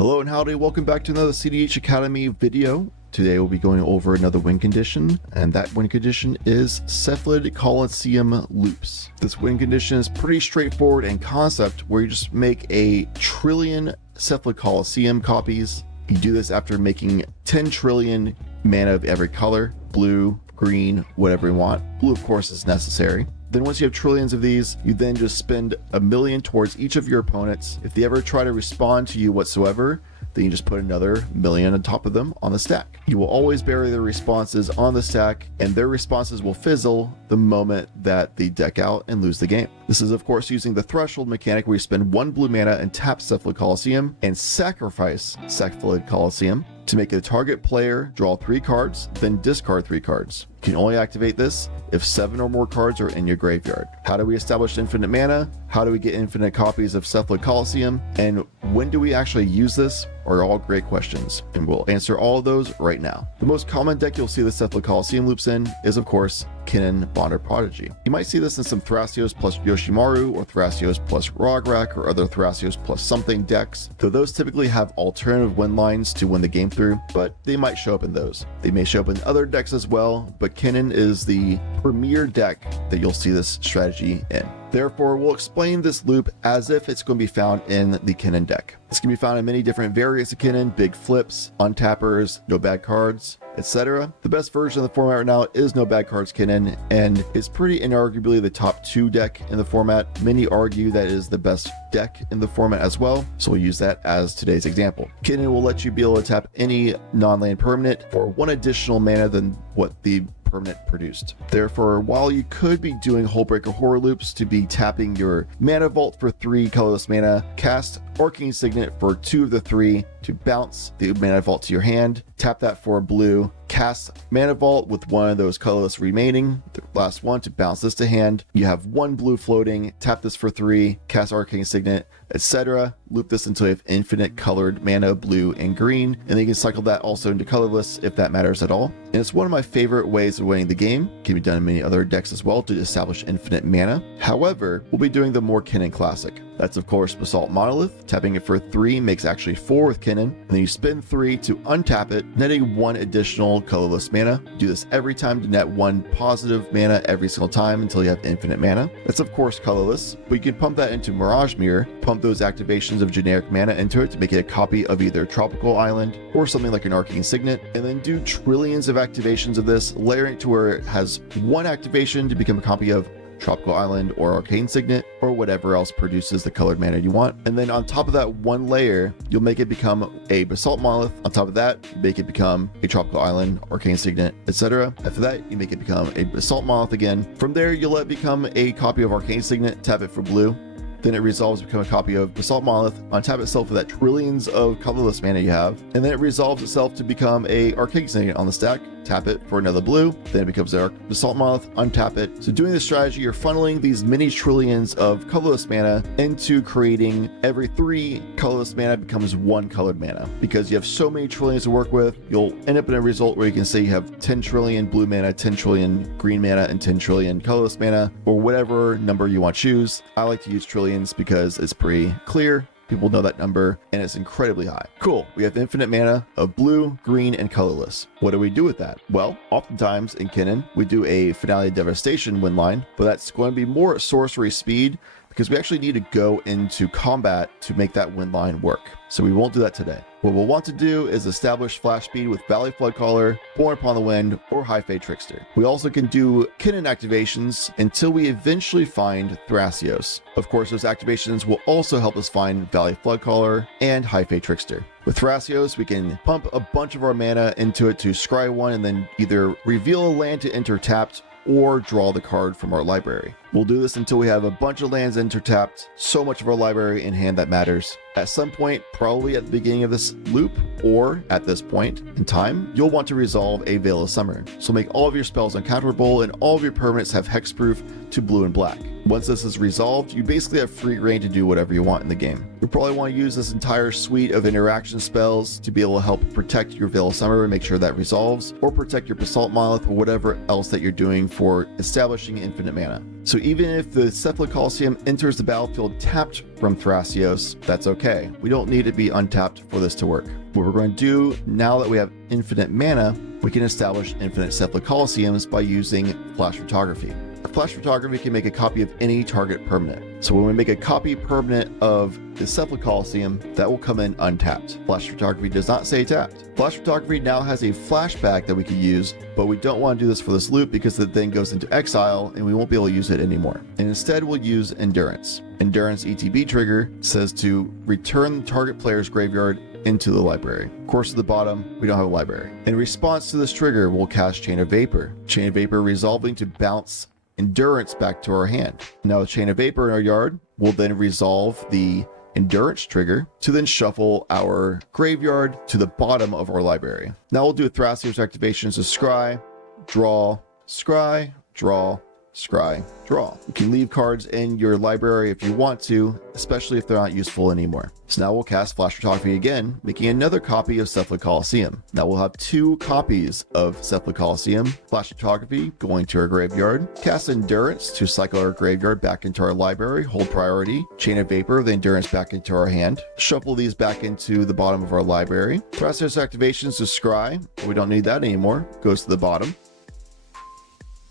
Hello and howdy, welcome back to another cEDH Academy video. Today we'll be going over another win condition, and that win condition is Cephalid Coliseum loops. This win condition is pretty straightforward in concept, where you just make a trillion Cephalid Coliseum copies. You do this after making 10 trillion mana of every color, blue, green, whatever you want. Blue of course is necessary. Then once you have trillions of these, you then just spend 1 million towards each of your opponents. If they ever try to respond to you whatsoever, then you just put another 1 million on top of them on the stack. You will always bury their responses on the stack, and their responses will fizzle the moment that they deck out and lose the game. This is of course using the threshold mechanic, where you spend 1 blue mana and tap Cephalid Coliseum and sacrifice Cephalid Coliseum to make the target player draw 3 cards, then discard 3 cards. You can only activate this if 7 or more cards are in your graveyard. How do we establish infinite mana? How do we get infinite copies of Cephalid Coliseum? And when do we actually use this? Are all great questions, and we'll answer all of those right now. The most common deck you'll see the Cephalid Coliseum loops in is of course Kinnan Bonder Prodigy. You might see this in some Thrasios plus Yoshimaru or Thrasios plus Rograk or other Thrasios plus something decks, though those typically have alternative win lines to win the game through, but they might show up in those. They may show up in other decks as well, but Kinnan is the premier deck that you'll see this strategy in. Therefore, we'll explain this loop as if it's going to be found in the Kinnan deck. This can be found in many different variants of Kinnan: big flips, untappers, no bad cards, etc. The best version of the format right now is no bad cards Kinnan, and it's pretty inarguably the top 2 deck in the format. Many argue that it is the best deck in the format as well, so we'll use that as today's example. Kinnan will let you be able to tap any non-land permanent for 1 additional mana than what the permanent produced. Therefore, while you could be doing Hullbreaker Horror loops to be tapping your Mana Vault for 3 colorless mana, cast Arcane Signet for 2 of the 3 to bounce the Mana Vault to your hand, tap that for a blue, cast Mana Vault with 1 of those colorless remaining, the last one, to bounce this to hand. You have 1 blue floating, tap this for 3, cast Arcane Signet, etc. Loop this until you have infinite colored mana, blue and green, and then you can cycle that also into colorless if that matters at all. And it's one of my favorite ways of winning the game. It can be done in many other decks as well to establish infinite mana. However, we'll be doing the more Kinnan classic. That's of course Basalt Monolith. Tapping it for 3 makes actually 4 with Kinnan, and then you spend 3 to untap it, netting 1 additional colorless mana. Do this every time to net 1 positive mana every single time until you have infinite mana. That's of course colorless, but you can pump that into Mirage Mirror, pump those activations of generic mana into it to make it a copy of either Tropical Island or something like an Arcane Signet, and then do trillions of activations of this, layering it to where it has 1 activation to become a copy of Tropical Island or Arcane Signet or whatever else produces the colored mana you want. And then on top of that 1 layer, you'll make it become a Basalt Monolith. On top of that, make it become a Tropical Island, Arcane Signet, etc. After that, you make it become a Basalt Monolith again. From there, you'll let it become a copy of Arcane Signet, tap it for blue. Then it resolves to become a copy of Basalt Monolith, untap itself for that trillions of colorless mana you have, and then it resolves itself to become a Arcane Signet on the stack, tap it for another blue, then it becomes a Basalt Monolith, untap it. So doing this strategy, you're funneling these mini trillions of colorless mana into creating every 3 colorless mana becomes 1 colored mana. Because you have so many trillions to work with, you'll end up in a result where you can say you have 10 trillion blue mana, 10 trillion green mana, and 10 trillion colorless mana, or whatever number you want to choose. I like to use trillions because it's pretty clear. People know that number, and it's incredibly high. Cool, we have infinite mana of blue, green, and colorless. What do we do with that? Well, oftentimes in Kinnan, we do a Finale Devastation win line, but that's going to be more sorcery speed because we actually need to go into combat to make that win line work. So we won't do that today. What we'll want to do is establish flash speed with Valley Floodcaller, Born Upon the Wind, or High Fae Trickster. We also can do Kinnan activations until we eventually find Thrasios. Of course, those activations will also help us find Valley Floodcaller and High Fae Trickster. With Thrasios, we can pump a bunch of our mana into it to scry 1 and then either reveal a land to enter tapped or draw the card from our library. We'll do this until we have a bunch of lands enter-tapped, so much of our library in hand that matters. At some point, probably at the beginning of this loop, or at this point in time, you'll want to resolve a Veil of Summer. So make all of your spells uncounterable and all of your permanents have hexproof to blue and black. Once this is resolved, you basically have free reign to do whatever you want in the game. You probably want to use this entire suite of interaction spells to be able to help protect your Veil of Summer and make sure that resolves, or protect your Basalt Monolith or whatever else that you're doing for establishing infinite mana. So even if the Cephalid Coliseum enters the battlefield tapped from Thrasios, that's okay. We don't need to be untapped for this to work. What we're going to do now that we have infinite mana, we can establish infinite Cephalid Coliseums by using flash photography. Flash photography can make a copy of any target permanent. So when we make a copy permanent of the Cephalid Coliseum, that will come in untapped. Flash photography does not say tapped. Flash photography now has a flashback that we can use, but we don't want to do this for this loop because it then goes into exile and we won't be able to use it anymore. And instead we'll use Endurance. Endurance ETB trigger says to return the target player's graveyard into the library. Of course, at the bottom, we don't have a library. In response to this trigger, we'll cast Chain of Vapor. Chain of Vapor resolving to bounce Endurance back to our hand. Now, the Chain of Vapor in our yard will then resolve the Endurance trigger to then shuffle our graveyard to the bottom of our library. Now we'll do a Thrasios activation, so scry, draw, scry, draw, scry, draw. You can leave cards in your library if you want to, especially if they're not useful anymore. So now we'll cast Flash Photography again, making another copy of Cephalid Coliseum. Now we'll have 2 copies of Cephalid Coliseum. Flash Photography going to our graveyard, cast Endurance to cycle our graveyard back into our library, hold priority, Chain of Vapor, the Endurance back into our hand, shuffle these back into the bottom of our library. Thrasios activations to scry, we don't need that anymore, goes to the bottom.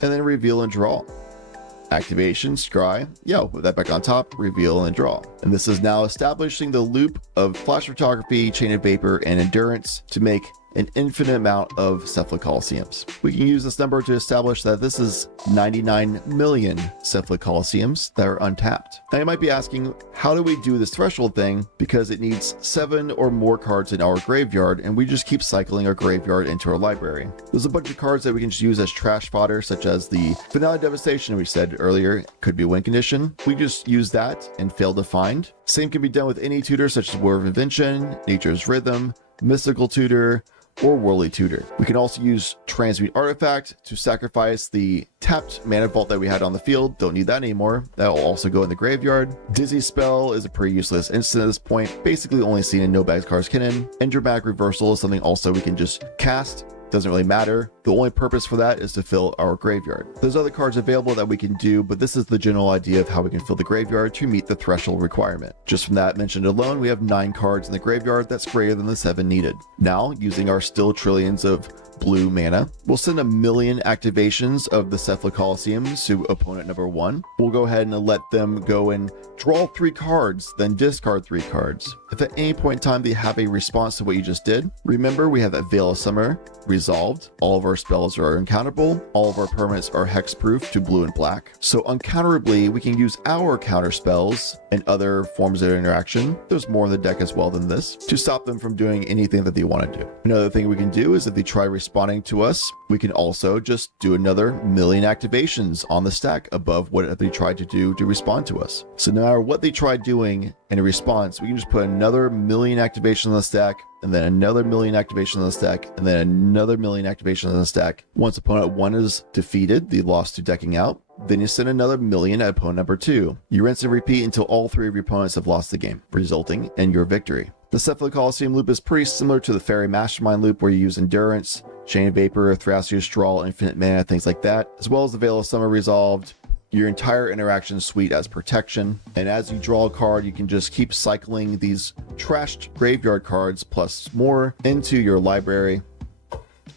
And then reveal and draw. Activation, scry, put that back on top, reveal and draw. And this is now establishing the loop of Flash Photography, Chain of Vapor, and Endurance to make an infinite amount of Cephalid Coliseums. We can use this number to establish that this is 99 million Cephalid Coliseums that are untapped. Now you might be asking, how do we do this threshold thing? Because it needs 7 or more cards in our graveyard, and we just keep cycling our graveyard into our library. There's a bunch of cards that we can just use as trash fodder, such as the Finale Devastation we said earlier, could be a win condition. We just use that and fail to find. Same can be done with any tutor such as War of Invention, Nature's Rhythm, Mystical Tutor, or Whirly Tutor. We can also use Transmute Artifact to sacrifice the tapped mana vault that we had on the field. Don't need that anymore. That will also go in the graveyard. Dizzy Spell is a pretty useless instant at this point, basically only seen in No Bags Karskanen. And Dramatic Reversal is something also we can just cast. Doesn't really matter. The only purpose for that is to fill our graveyard. There's other cards available that we can do, but this is the general idea of how we can fill the graveyard to meet the threshold requirement. Just from that mentioned alone, we have 9 cards in the graveyard that's greater than the 7 needed. Now, using our still trillions of blue mana, we'll send 1 million activations of the Cephalid Coliseum to opponent number 1. We'll go ahead and let them go and draw 3 cards, then discard 3 cards. If at any point in time they have a response to what you just did, remember we have that Veil of Summer resolved. All of our spells are uncounterable. All of our permanents are hexproof to blue and black. So uncounterably, we can use our counter spells and other forms of interaction. There's more in the deck as well than this to stop them from doing anything that they want to do. Another thing we can do is if they try responding to us, we can also just do another 1 million activations on the stack above what they tried to do to respond to us. So no matter what they try doing in response, we can just put another 1 million activations on the stack, and then another 1 million activations on the stack, and then another 1 million activations on the stack. Once opponent 1 is defeated, they lost to decking out, then you send another 1 million at opponent number 2. You rinse and repeat until all 3 of your opponents have lost the game, resulting in your victory. The Cephalid Coliseum loop is pretty similar to the Faerie Mastermind loop, where you use Endurance, Chain of Vapor, Thrasios Draw, Infinite Mana, things like that, as well as the Veil of Summer resolved, your entire interaction suite as protection. And as you draw a card, you can just keep cycling these trashed graveyard cards plus more into your library.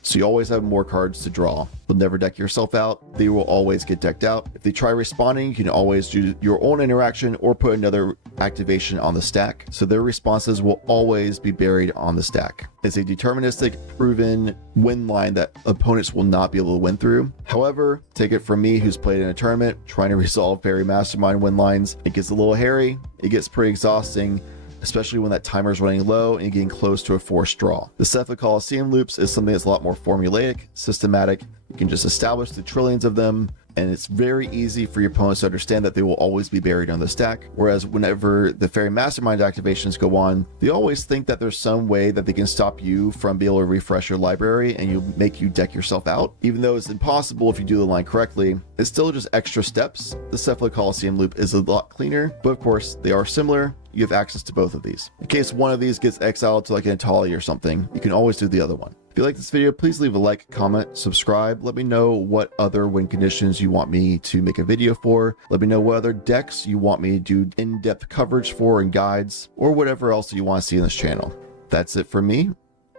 So you always have more cards to draw. You'll never deck yourself out. They will always get decked out. If they try responding, you can always do your own interaction or put another activation on the stack. So their responses will always be buried on the stack. It's a deterministic, proven win line that opponents will not be able to win through. However, take it from me who's played in a tournament, trying to resolve Faerie Mastermind win lines. It gets a little hairy. It gets pretty exhausting, especially when that timer is running low and you're getting close to a forced draw. The Cephalid Coliseum loops is something that's a lot more formulaic, systematic. You can just establish the trillions of them, and it's very easy for your opponents to understand that they will always be buried on the stack. Whereas whenever the Faerie Mastermind activations go on, they always think that there's some way that they can stop you from being able to refresh your library and make you deck yourself out. Even though it's impossible if you do the line correctly, it's still just extra steps. The Cephalid Coliseum loop is a lot cleaner, but of course they are similar. You have access to both of these. In case one of these gets exiled to like an Atali or something, you can always do the other one. If you like this video, please leave a like, comment, subscribe. Let me know what other win conditions you want me to make a video for. Let me know what other decks you want me to do in-depth coverage for and guides, or whatever else you want to see in this channel. That's it for me.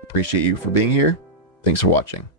Appreciate you for being here. Thanks for watching.